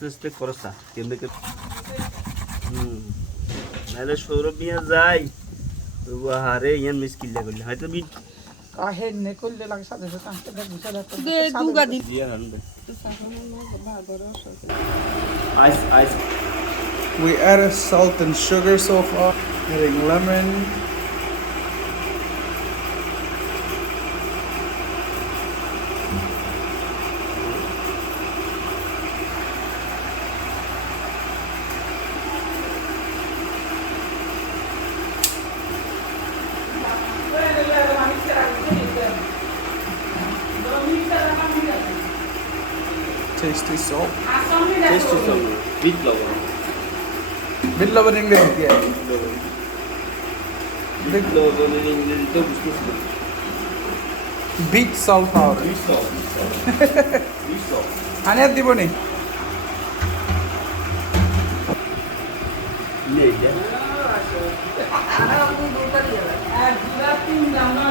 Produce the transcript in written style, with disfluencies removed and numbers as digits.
আস্তে আস্তে করসা কেমনে নাহলে সৌরভ নিয়ে যাই তো হারে ইয়ান মিসকিল লাগলে হয়তো বি কাহে নে করলে লাগে সাথে সাথে আনতে দেখ বিশাল একটা দে দুগা দি দিয়া আনবে Ice. We added salt and sugar so far. Adding lemon. Tasty salt. Taste তো বিট লবণ Bit love in English. Yeah. বিট লবণ ইংরেজিতে বুঝতেছি না Beet salt powder. বিট লবণ আনে দিব নি নেই আর দুই দুটা দিয়ে আর দুটা তিন দাম না